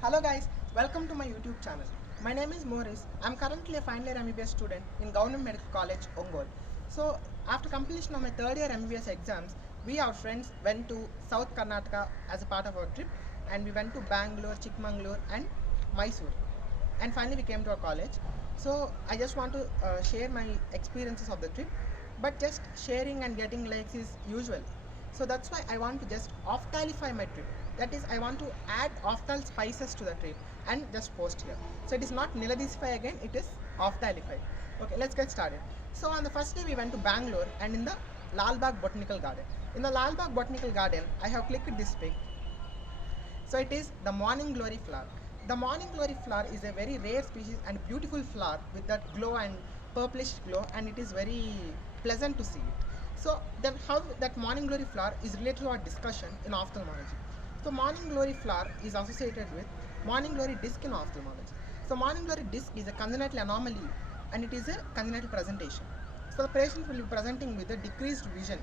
Hello guys, welcome to my YouTube channel. My name is Morris. I'm currently a final year MBBS student in Government Medical College, Ongole. So after completion of my third year MBBS exams, we our friends went to South Karnataka as a part of our trip, and we went to Bangalore, Chikmagalur and Mysore. And finally we came to our college. So I just want to share my experiences of the trip, but just sharing and getting likes is usual. So that's why I want to just ophthalify my trip. That is, I want to add opthal spices to the trip and just post here. So it is not Niladisify again, it is ophthalify. Okay, let's get started. So on the first day we went to Bangalore and in the Lalbagh Botanical Garden. In the Lalbagh Botanical Garden, I have clicked this pic. So it is the morning glory flower. The morning glory flower is a very rare species and beautiful flower with that glow and purplish glow, and it is very pleasant to see it. So how that morning glory flower is related to our discussion in ophthalmology. So morning glory flower is associated with morning glory disc in ophthalmology. So morning glory disc is a congenital anomaly and it is a congenital presentation. So the patient will be presenting with a decreased vision.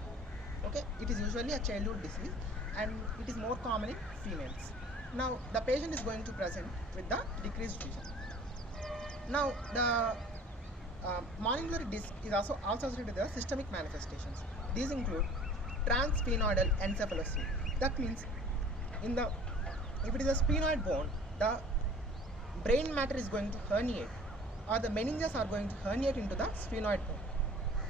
Okay, it is usually a childhood disease and it is more common in females. Now the patient is going to present with the decreased vision. Now the morning glory disc is also associated with the systemic manifestations. These include transsphenoidal encephalocele. That means if it is a sphenoid bone, the brain matter is going to herniate, or the meninges are going to herniate into the sphenoid bone,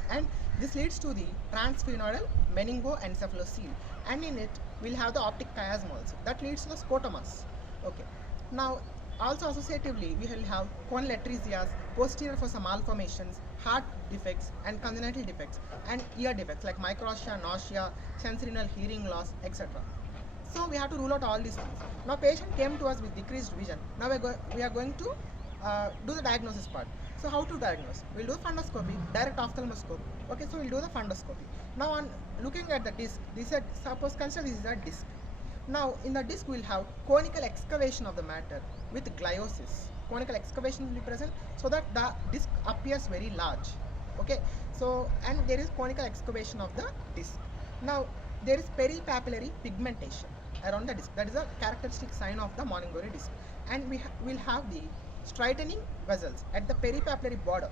and this leads to the transsphenoidal meningoencephalocele, and in it we'll have the optic chiasm also. That leads to the scotomas. Okay. Now also associatively we will have corneal atresias, posterior fossa malformations, heart defects and congenital defects, and ear defects like microtia, nausea, sensorineural hearing loss, etc. So we have to rule out all these things. Now patient came to us with decreased vision. Now we are going to do the diagnosis part. So how to diagnose? We'll do fundoscopy, direct ophthalmoscope. Okay, so we'll do the fundoscopy. Now on looking at the disc, suppose consider this is a disc. Now in the disc we'll have conical excavation of the matter with gliosis. Conical excavation will be present so that the disc appears very large. Okay, so and there is conical excavation of the disc. Now there is peripapillary pigmentation around the disc. That is a characteristic sign of the morning glory disc. And we will have the straightening vessels at the peripapillary border.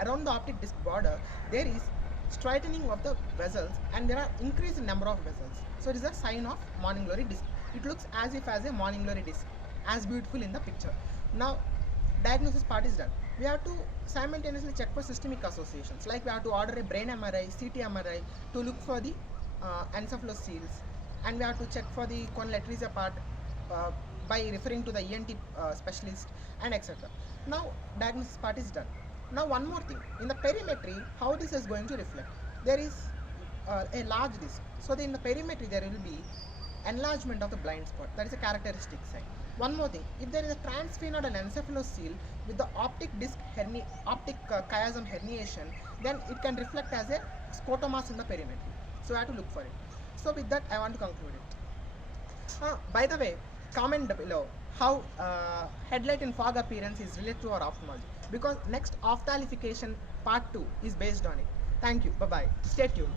Around the optic disc border, there is straightening of the vessels and there are increased number of vessels. So it is a sign of morning glory disc. It looks as if as a morning glory disc, as beautiful in the picture. Now diagnosis part is done. We have to simultaneously check for systemic associations, like we have to order a brain MRI, CT MRI to look for the encephaloceles, and we have to check for the corneal atresia part by referring to the ENT specialist, and etc. Now diagnosis part is done. Now one more thing, in the perimetry, how this is going to reflect? There is a large disc, so in the perimetry there will be enlargement of the blind spot. That is a characteristic sign. One more thing, if there is a transsphenoidal encephalocele with the optic disc chiasm herniation, then it can reflect as a scotomas in the perimetry. So I have to look for it. So with that I want to conclude it. By the way, comment below how headlight in fog appearance is related to our ophthalmology, because next ophthalmification part 2 is based on it. Thank you. Bye bye. Stay tuned.